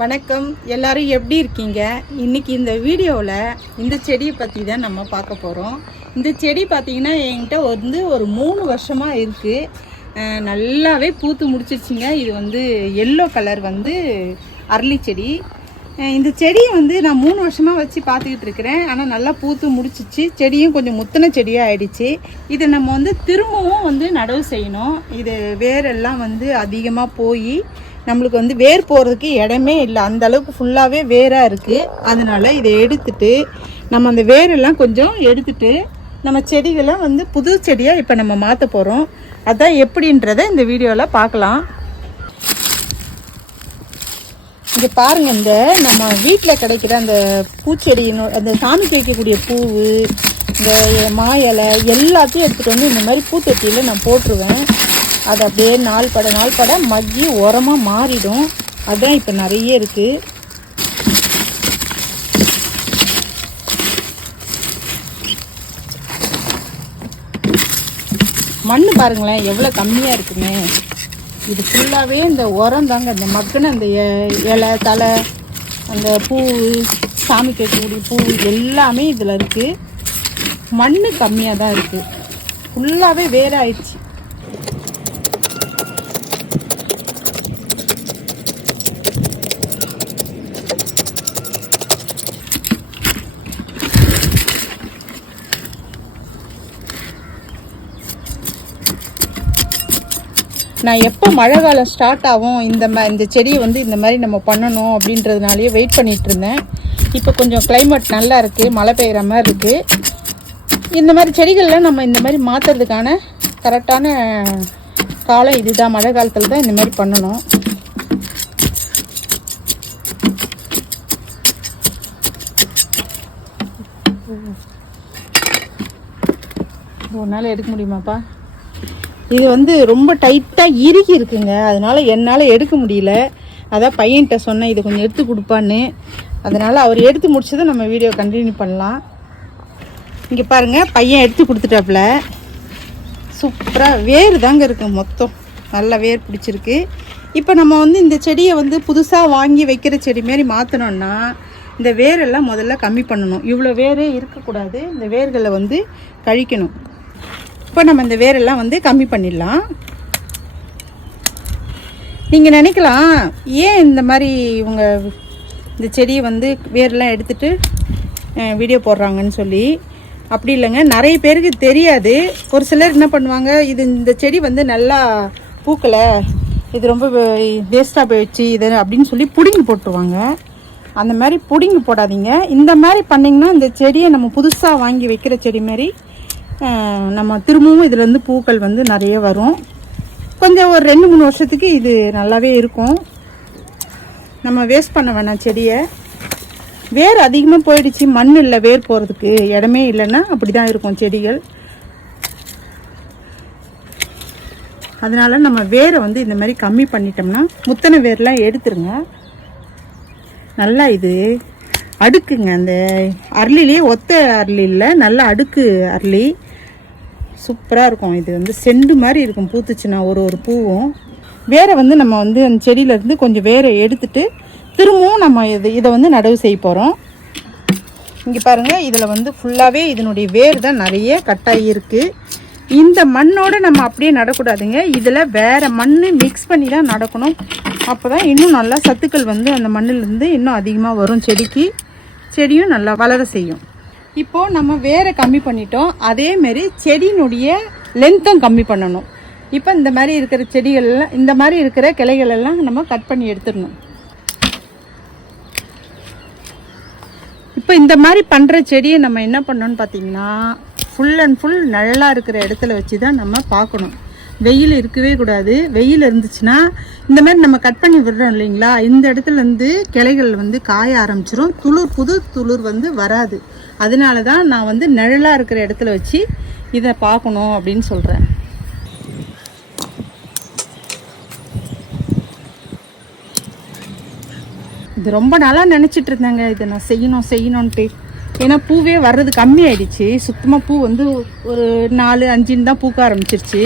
வணக்கம், எல்லாரும் எப்படி இருக்கீங்க? இன்னைக்கு இந்த வீடியோவில் இந்த செடியை பற்றி தான் நம்ம பார்க்க போகிறோம். இந்த செடி பார்த்திங்கன்னா என்கிட்ட ஒரு 3 வருஷமாக இருக்குது. நல்லாவே பூத்து முடிச்சிருச்சுங்க. இது எல்லோ கலர் அரளி செடி. இந்த செடியை நான் 3 வருஷமாக வச்சு பார்த்துக்கிட்டு இருக்கிறேன். ஆனால் நல்லா பூத்து முடிச்சிச்சு. செடியும் கொஞ்சம் முத்தின செடியாக ஆயிடுச்சு. இதை நம்ம திரும்பவும் நடவு செய்யணும். இது வேரெல்லாம் அதிகமாக போய் நம்மளுக்கு வேர் போகிறதுக்கு இடமே இல்லை. அந்த அளவுக்கு ஃபுல்லாகவே வேராக இருக்குது. அதனால இதை எடுத்துட்டு நம்ம அந்த வேரெல்லாம் கொஞ்சம் எடுத்துட்டு நம்ம செடிகளை புது செடியாக இப்போ நம்ம மாற்ற போகிறோம். அதான் எப்படின்றத இந்த வீடியோவில் பார்க்கலாம். இங்கே பாருங்கள், இந்த நம்ம வீட்டில் கிடைக்கிற அந்த பூச்செடியினோ அந்த சாமிக்கு வைக்கக்கூடிய பூவு, இந்த மாயலை எல்லாத்தையும் எடுத்துகிட்டு இந்த மாதிரி பூத்தொட்டியில் நான் போட்டுருவேன். அது அப்படியே நாள் பட மக்கி உரமாக மாறிடும். அதுதான் இப்போ நிறைய இருக்குது. மண் பாருங்களேன் எவ்வளோ கம்மியாக இருக்குமே. இது ஃபுல்லாகவே இந்த உரம் தாங்க. இந்த மக்குன்னு அந்த இலை தலை அந்த பூ சாமி கேட்கக்கூடிய பூ எல்லாமே இதில் இருக்குது. மண் கம்மியாக தான் இருக்குது. ஃபுல்லாகவே வேறாயிடுச்சு. நான் எப்போ மழை காலம் ஸ்டார்ட் ஆகும் இந்த செடியை இந்த மாதிரி நம்ம பண்ணணும் அப்படின்றதுனாலேயே வெயிட் பண்ணிகிட்டு இருந்தேன். இப்போ கொஞ்சம் கிளைமேட் நல்லா இருக்குது, மழை பெய்கிற மாதிரி இருக்குது. இந்த மாதிரி செடிகள்லாம் நம்ம இந்த மாதிரி மாற்றுறதுக்கான கரெக்டான காலம் இதுதான். மழை காலத்தில் தான் இந்த மாதிரி பண்ணணும். ஒரு நாள் எடுக்க முடியுமாப்பா? இது ரொம்ப டைட்டாக இறுகி இருக்குங்க. அதனால் என்னால் எடுக்க முடியல. அதான் பையன்கிட்ட சொன்னேன் இதை கொஞ்சம் எடுத்து கொடுப்பான்னு. அதனால் அவர் எடுத்து முடிச்சதை நம்ம வீடியோ கண்டினியூ பண்ணலாம். இங்கே பாருங்கள், பையன் எடுத்து கொடுத்துட்டாப்புல. சூப்பராக வேர் தாங்க இருக்குது. மொத்தம் நல்லா வேர் பிடிச்சிருக்கு. இப்போ நம்ம இந்த செடியை புதுசாக வாங்கி வைக்கிற செடி மாரி மாற்றினோன்னா இந்த வேரெல்லாம் முதல்ல கம்மி பண்ணணும். இவ்வளோ வேரே இருக்கக்கூடாது. இந்த வேர்களை கழிக்கணும். இப்போ நம்ம இந்த வேரெல்லாம் கம்மி பண்ணிடலாம். நீங்கள் நினைக்கலாம், ஏன் இந்த மாதிரி இவங்க இந்த செடியை வேரெல்லாம் எடுத்துகிட்டு வீடியோ போடுறாங்கன்னு சொல்லி. அப்படி இல்லைங்க, நிறைய பேருக்கு தெரியாது. ஒரு சிலர் என்ன பண்ணுவாங்க, இந்த செடி நல்லா பூக்கலை, இது ரொம்ப வேஸ்ட்டாக போயிடுச்சு இது அப்படின்னு சொல்லி பிடுங்கி போட்டுருவாங்க. அந்த மாதிரி பிடுங்கி போடாதீங்க. இந்த மாதிரி பண்ணிங்கன்னா இந்த செடியை நம்ம புதுசாக வாங்கி வைக்கிற செடி மாதிரி நம்ம திரும்பவும் இதுலேருந்து பூக்கள் நிறைய வரும். கொஞ்சம் ஒரு 2-3 வருஷத்துக்கு இது நல்லாவே இருக்கும். நம்ம வேஸ்ட் பண்ண வேணாம் செடியை. வேர் அதிகமாக போயிடுச்சு, மண் இல்லை, வேர் போகிறதுக்கு இடமே இல்லைன்னா அப்படி தான் இருக்கும் செடிகள். அதனால் நம்ம வேரை இந்த மாதிரி கம்மி பண்ணிட்டோம்னா முத்தனை வேர்லாம் எடுத்துருங்க. நல்லா இது அடுக்குங்க. அந்த அரளிலேயே ஒத்த அரளி இல்லை, நல்லா அடுக்கு அரளி. சூப்பராக இருக்கும். இது செண்டு மாதிரி இருக்கும் பூத்துச்சுன்னா ஒரு பூவும். வேரை நம்ம அந்த செடியிலேருந்து கொஞ்சம் வேரை எடுத்துட்டு திரும்பவும் நம்ம இதை நடவு செய்ய போகிறோம். இங்கே பாருங்கள், இதில் ஃபுல்லாகவே இதனுடைய வேர் தான் நிறைய கட்டாகி இருக்குது. இந்த மண்ணோடு நம்ம அப்படியே நடக்கூடாதுங்க. இதில் வேறு மண் மிக்ஸ் பண்ணி தான் நடக்கணும். அப்போ தான் இன்னும் நல்லா சத்துக்கள் அந்த மண்ணிலேருந்து இன்னும் அதிகமாக வரும் செடிக்கு. செடியும் நல்லா வளர செய்யும். இப்போது நம்ம வேரை கம்மி பண்ணிட்டோம். அதேமாரி செடியினுடைய லென்த்தும் கம்மி பண்ணணும். இப்போ இந்த மாதிரி இருக்கிற செடிகள்லாம், இந்த மாதிரி இருக்கிற கிளைகளெல்லாம் நம்ம கட் பண்ணி எடுத்துடணும். இப்போ இந்த மாதிரி பண்ணுற செடியை நம்ம என்ன பண்ணணும்னு பார்த்தீங்கன்னா, ஃபுல் அண்ட் ஃபுல் நல்லா இருக்கிற இடத்துல வச்சு தான் நம்ம பார்க்கணும். வெயில் இருக்கவே கூடாது. வெயில் இருந்துச்சுன்னா இந்த மாதிரி நம்ம கட் பண்ணி விடுறோம் இல்லைங்களா, இந்த இடத்துலேருந்து கிளைகள் காய ஆரம்பிச்சிடும். புது துளிர் வராது. அதனால தான் நான் நிழலாக இருக்கிற இடத்துல வச்சு இதை பார்க்கணும் அப்படின்னு சொல்கிறேன். இது ரொம்ப நாளாக நினச்சிட்டு இருந்தேங்க, இதை நான் செய்யணும்ன்ட்டு. ஏன்னா பூவே வர்றது கம்மி ஆயிடுச்சு. சுத்தமாக பூ ஒரு 4-5 தான் பூக்க ஆரம்பிச்சிருச்சு.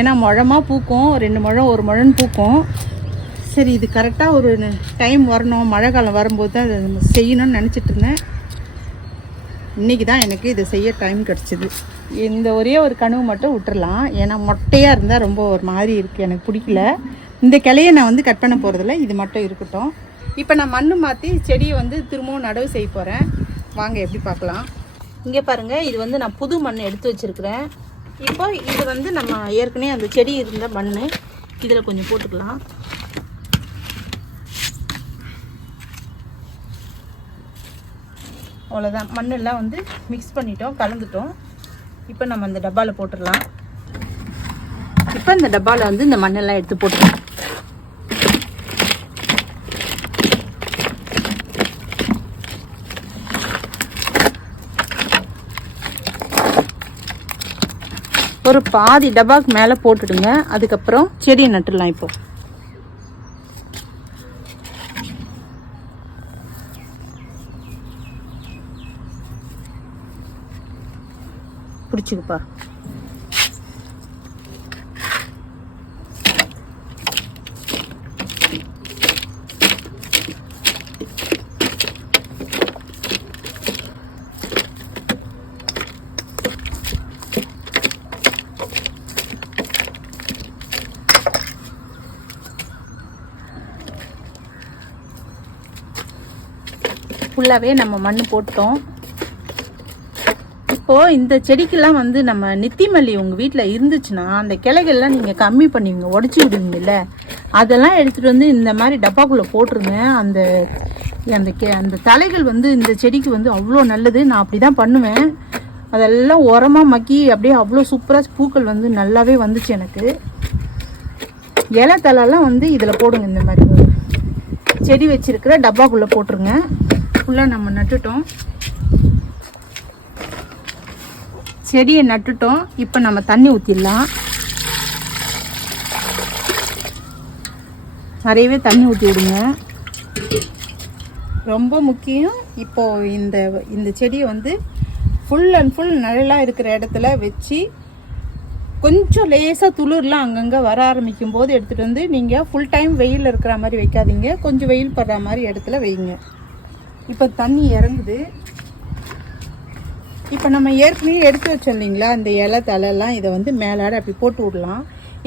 ஏன்னா முழமாக பூக்கும், 2 முழம் 1 முழன்னு பூக்கும். சரி இது கரெக்டாக ஒரு டைம் வரணும், மழை காலம் வரும்போது தான் அதை நம்ம செய்யணும்னு நினச்சிட்டு இருந்தேன். இன்றைக்கி தான் எனக்கு இதை செய்ய டைம் கிடச்சிது. இந்த ஒரே ஒரு கனவு மட்டும் விட்டுறலாம், ஏன்னா மொட்டையாக இருந்தால் ரொம்ப ஒரு மாதிரி இருக்குது, எனக்கு பிடிக்கல. இந்த கிளையை நான் வந்து கட் பண்ண போகிறதில்ல, இது மட்டும் இருக்கட்டும். இப்போ நான் மண் மாற்றி செடியை வந்து திரும்பவும் நடவு செய்ய போகிறேன். வாங்க எப்படி பார்க்கலாம். இங்கே பாருங்கள், இது வந்து நான் புது மண் எடுத்து வச்சுருக்கிறேன். இப்போ இது வந்து நம்ம ஏற்கனவே அந்த செடி இருந்த மண் இதில் கொஞ்சம் போட்டுக்கலாம். அவ்வளோதான், மண்ணெல்லாம் வந்து மிக்ஸ் பண்ணிட்டோம், கலந்துட்டோம். இப்போ நம்ம அந்த டப்பாவில் போட்டுடலாம். இப்போ இந்த டப்பாவில் வந்து இந்த மண்ணெல்லாம் எடுத்து போட்டுக்கலாம். ஒரு பாதி டப்பாக்கு மேலே போட்டுடுங்க. அதுக்கப்புறம் செடியை நட்டுடலாம். இப்போ பிடிச்சிக்குப்பா. ஃபுல்லாகவே நம்ம மண் போட்டோம். இப்போது இந்த செடிக்கெல்லாம் வந்து நம்ம நித்தி மல்லி உங்கள் வீட்டில் இருந்துச்சுன்னா அந்த கிளைகள்லாம் நீங்கள் கம்மி பண்ணுவீங்க, உடச்சி விடுவீங்கல்ல, அதெல்லாம் எடுத்துகிட்டு வந்து இந்த மாதிரி டப்பாக்குள்ளே போட்டுருங்க. அந்த அந்த அந்த தலைகள் வந்து இந்த செடிக்கு வந்து அவ்வளோ நல்லது. நான் அப்படி தான் பண்ணுவேன். அதெல்லாம் உரமாக மக்கி அப்படியே அவ்வளோ சூப்பராக பூக்கள் வந்து நல்லாவே வந்துச்சு எனக்கு. இலை தலைலாம் வந்து இதில் போடுங்க. இந்த மாதிரி செடி வச்சிருக்கிற டப்பாக்குள்ளே போட்டுருங்க. ஃபுல்லாக நம்ம நட்டுட்டோம், செடியை நட்டுட்டோம். இப்போ நம்ம தண்ணி ஊற்றிடலாம். நிறையவே தண்ணி ஊற்றி விடுங்க, ரொம்ப முக்கியம். இப்போது இந்த செடியை வந்து ஃபுல் அண்ட் ஃபுல் நிழலாக இருக்கிற இடத்துல வச்சு கொஞ்சம் லேசாக துளிர்லாம் அங்கங்கே வர ஆரம்பிக்கும் போது எடுத்துகிட்டு வந்து நீங்கள் ஃபுல் டைம் வெயில் இருக்கிற மாதிரி வைக்காதீங்க, கொஞ்சம் வெயில் படுற மாதிரி இடத்துல வைங்க. இப்போ தண்ணி இறங்குது. இப்போ நம்ம ஏற்கனவே எடுத்து வச்சோம் இல்லைங்களா, இந்த இலை தலையெல்லாம் இதை வந்து மேலாட அப்படி போட்டு விடலாம்.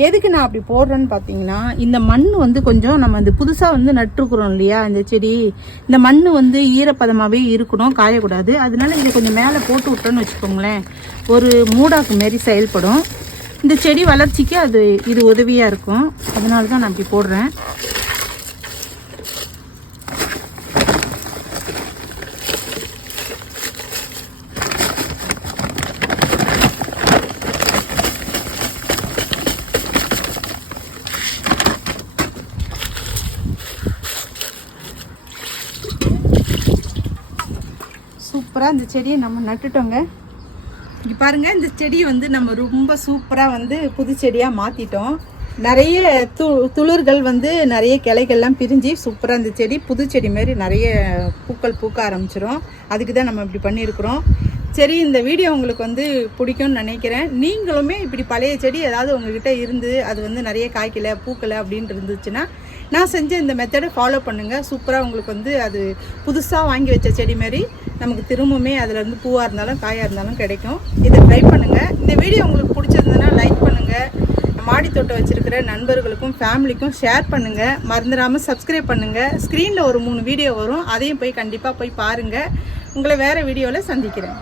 எதுக்கு நான் அப்படி போடுறேன்னு பார்த்தீங்கன்னா, இந்த மண் வந்து கொஞ்சம் நம்ம இந்த புதுசாக வந்து நட்டுருக்குறோம் இல்லையா இந்த செடி, இந்த மண் வந்து ஈரப்பதமாகவே இருக்கணும், காயக்கூடாது. அதனால இதை கொஞ்சம் மேலே போட்டு விட்டோன்னு வச்சுக்கோங்களேன், ஒரு மூடாக்கு மாரி செயல்படும். இந்த செடி வளர்ச்சிக்கு இது உதவியாக இருக்கும். அதனால தான் நான் அப்படி போடுறேன். சூப்பராக இந்த செடியை நம்ம நட்டுட்டோங்க. இங்கே பாருங்கள், இந்த செடியை வந்து நம்ம ரொம்ப சூப்பராக வந்து புது செடியாக மாற்றிட்டோம். நிறைய துளிர்கள் வந்து நிறைய கிளைகள்லாம் பிரிஞ்சு சூப்பராக இந்த செடி புது செடி மாரி நிறைய பூக்கள் பூக்க ஆரம்பிச்சிடும். அதுக்கு தான் நம்ம இப்படி பண்ணியிருக்கிறோம். சரி, இந்த வீடியோ உங்களுக்கு வந்து பிடிக்கும்னு நினைக்கிறேன். நீங்களுமே இப்படி பழைய செடி ஏதாவது உங்ககிட்ட இருந்து அது வந்து நிறைய காய்க்கலை பூக்கலை அப்படின்ட்டு இருந்துச்சுன்னா நான் செஞ்ச இந்த மெத்தடை ஃபாலோ பண்ணுங்கள். சூப்பராக உங்களுக்கு வந்து அது புதுசாக வாங்கி வச்ச செடி மாதிரி நமக்கு திரும்பவுமே அதில் இருந்து பூவாக இருந்தாலும் காயாக இருந்தாலும் கிடைக்கும். இதை ட்ரை பண்ணுங்கள். இந்த வீடியோ உங்களுக்கு பிடிச்சிருந்ததுன்னா லைக் பண்ணுங்கள். மாடி தோட்டம் வச்சுருக்கிற நண்பர்களுக்கும் ஃபேமிலிக்கும் ஷேர் பண்ணுங்கள். மறந்துடாமல் சப்ஸ்கிரைப் பண்ணுங்கள். ஸ்க்ரீனில் ஒரு 3 வீடியோ வரும், அதையும் போய் கண்டிப்பாக போய் பாருங்கள். உங்களை வேறு வீடியோவில் சந்திக்கிறேன்.